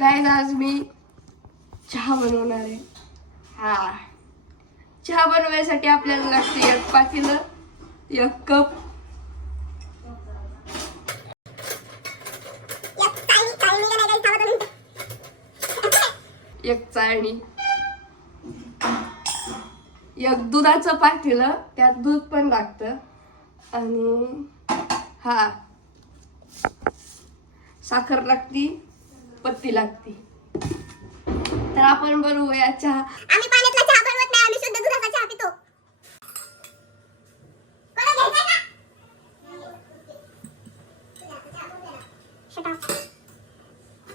Guys आज मी चहा बनवणार आहे. हा, चहा बनवण्यासाठी आपल्याला लागते एक पातेलं, एक कप, एक चाळणी, एक दुधाचं पातेलं, त्यात दूध पण लागतं, आणि हा साखर लागती, पत्ती लागती. तर आपण बनवूया चहा. आम्ही पाण्यातला चहा बनवत नाही, आम्ही शुद्ध दुधाचा चहा पितो. कोणा घ्यायचा का?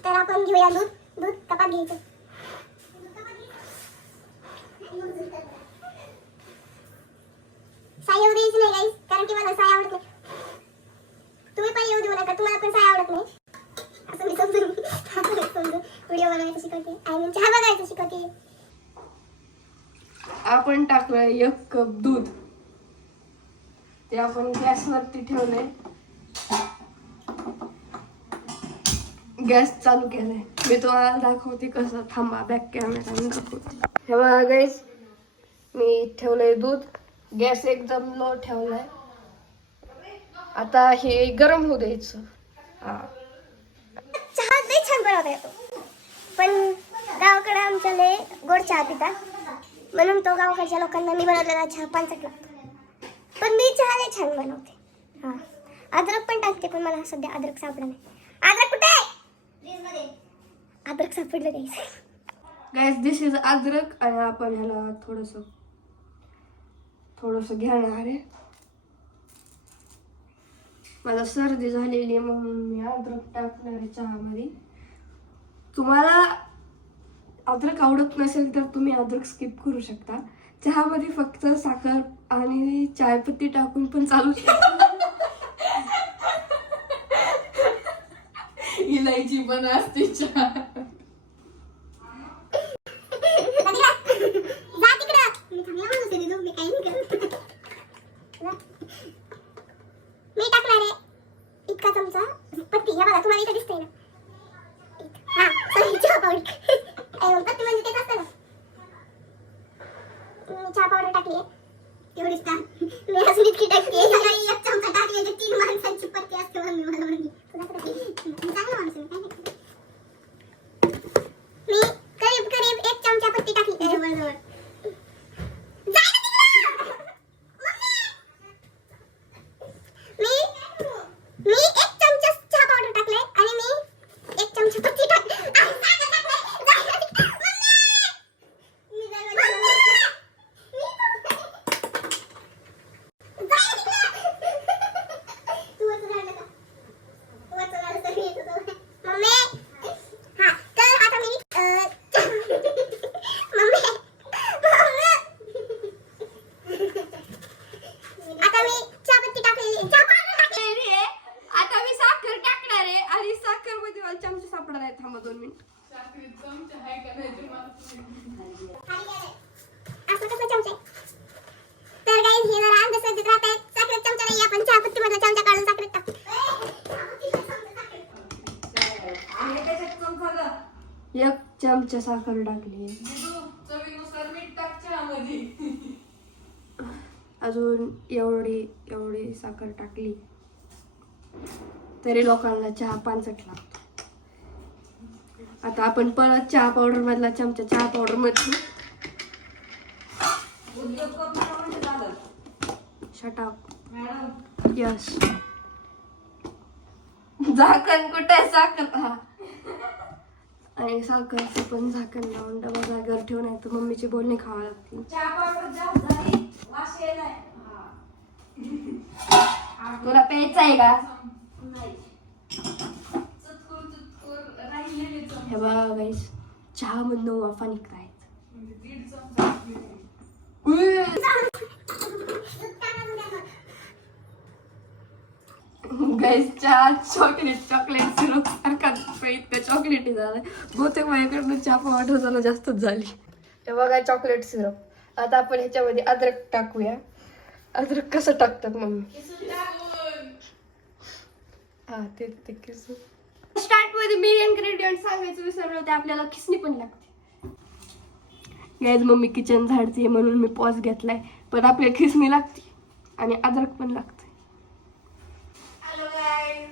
तर आपण घेऊया दूध. दूध कपात घ्यायचं. साय येऊ द्यायची नाही गाईस, कारण की मला साय आवडत नाही. तुम्ही पण येऊ देऊ नका, तुम्हाला पण साय आवडत नाही. असं मी समजून व्हिडिओ बनवायचं शिकवते, आय मीन चहा बनवायचं शिकवते. आपण टाकलंय एक कप दूध. ते आपण गॅसवरती ठेवलंय. गॅस चालू केलाय. मी तुम्हाला दाखवते कसं. थांबा, बॅक कॅमेराने दाखवते. हे बघा गाईस, मी ठेवलंय दूध. गॅस एकदम लो ठेवलाय. आता हे गरम होऊ द्यायचं. हा, चहा लई छान बनवता येतो, पण गावाकडे आमच्याकडे गोड चहा पितात, म्हणून तो गावाकडच्या लोकांना मी बनवलेला चहा पांचट लागतो. पण मी चहा लई छान बनवते. हा, अद्रक पण टाकते, पण मला सध्या अद्रक सापडलं नाही. अद्रक कुठे आहे? अद्रक सापडलं नाही गाईस. दिस इज अद्रक. आणि आपण ह्याला थोडस घेणार आहे. मला सर्दी झालेली म्हणून मी अद्रक टाकणार आहे चहामध्ये. तुम्हाला अद्रक आवडत नसेल तर तुम्ही अद्रक स्किप करू शकता. चहामध्ये फक्त साखर आणि चायपत्ती टाकून पण चालू शकता. इलायची पण असते चहा. मी टाकणार आहे इतका चमचा पत्ती. ह्या बघा, तुम्हाला इथं दिसतंय ना. हा, सॉरी, चहा पावडर. पत्ती म्हणजे तेच असतं ना. मी चहा पावडर टाकली आहे एवढीच का. मी अजून इतकी टाकते. एक चमचा टाकली तर 3 माणसांची पत्ती असते. मम्मी मला म्हणली चांगलं माणूस आहे, काय नाही. मी करीब 1 चमचा पत्ती टाकली त्याच्याबरोबर. मी 1 चमचा चहा पावडर टाकले आणि मी 1 चमचा पत्ती टाकली. चमचा सापडा नाही. थांबा 2 मिनिट. असं कसं चमचा आहे? तर गाईस, हे जरा अंधश्रद्धेत राहतायत. साखरेत चमचा नाही, आपण चहा पत्ती मधला चमचा काढून साखरेत टाकतो. एक चमचा साखर टाकली. अजून एवढी साखर टाकली तरी लोकांना चहा पांचट लागतो. आता आपण परत चहा पावडर मधला चमचा चहा पावडर मध्ये शटाप. यस. झाकण कुठे? साखर. हा, आणि साखरचं पण झाकण लावून डबा जागेवर ठेवून आहे तर मम्मीची बोलणी खावा लागतील. तुला प्यायचं आहे का? हे बघा गाईस, चहा मधनं वाफा निघतायत. गाईस, चहा चॉकलेट सिरप सारखा इतकं चॉकलेटी झालं. बहुतेक माझ्याकडनं चहा पावडर जरा जास्तच झाली. हे बघा, चॉकलेट सिरप. आता आपण ह्याच्यामध्ये अद्रक टाकूया. अद्रक कसं टाकतात मम्मी? हा, ते किसून स्टार्ट मध्ये मी इन्ग्रेडियंट सांगायचं विसरले होते, आपल्याला खिसणी पण लागते. गाईज मम्मी किचन झाडते म्हणून मी पॉज घेतलाय, पण आपल्याला खिसणी लागते आणि अद्रक पण लागते. हॅलो गाईज,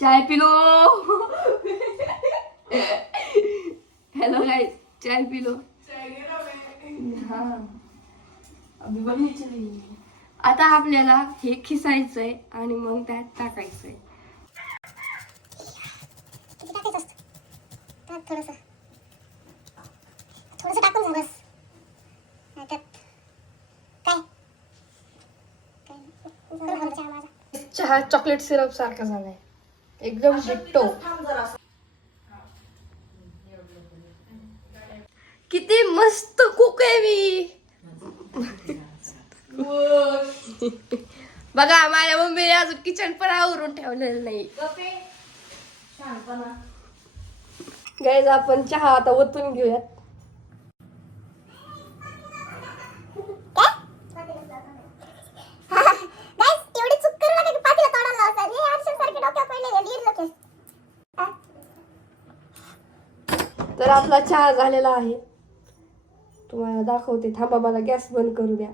चाय पिलो. हॅलो गाईज, चाय पिलो. हा अभी बनवायची नाही. आता आपल्याला हे खिसायचंय आणि मग त्यात टाकायचंय. किती टाकायचं असतं त्यात? थोडंसं टाकून जा बस. त्यात काय काय चहा माझा. चहा चॉकलेट सिरप सारखा झालाय एकदम डिट्टो. किती मस्त कुक आहे मी. बघा माझ्या मम्मीने अजून किचन पण आवरून ठेवलेलं नाही. गाईज आपण चहा आता ओतून घेऊयात. गाइस एवढी चूक करू नका की पातीला तोडायला लावतात. हे आरशासारखे डोक्यावर पडलेले लीड लोकेस. तर आपला चहा झालेला आहे, तुम्हाला दाखवते. थांबा, मला गॅस बंद करू द्या.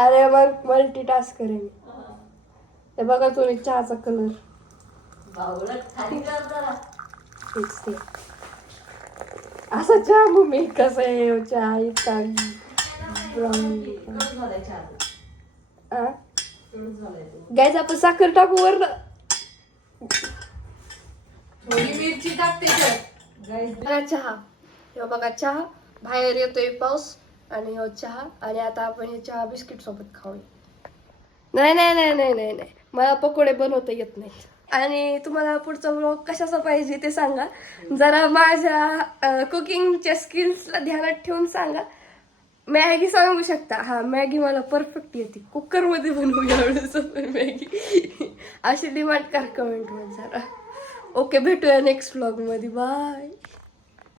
अरे मग मल्टीटास्क करेन. ते बघा तुम्ही चहाचा कलर. असा चहा मम्मी कसा आहे चहा इतका ब्राऊन. गाईज आपण साखर टाकू वर. मिरची टाकते चहा. हे बघा चहा, बाहेर येतोय पाऊस आणि हो चहा. आणि आता आपण हे चहा बिस्किट सोबत खाऊया. नाही नाही नाही नाही नाही नाही, मला पकोडे बनवता येत नाहीत. आणि तुम्हाला पुढचा व्लॉग कशाचा पाहिजे ते सांगा. जरा माझ्या कुकिंगच्या स्किल्सला ध्यानात ठेवून सांगा. मॅगी सांगू शकता. हा, मॅगी मला परफेक्ट येते. कुकरमध्ये बनवूया एवढं मॅगी अशी डिमांड करा कमेंटमध्ये जरा. ओके, भेटूया नेक्स्ट व्लॉगमध्ये. बाय.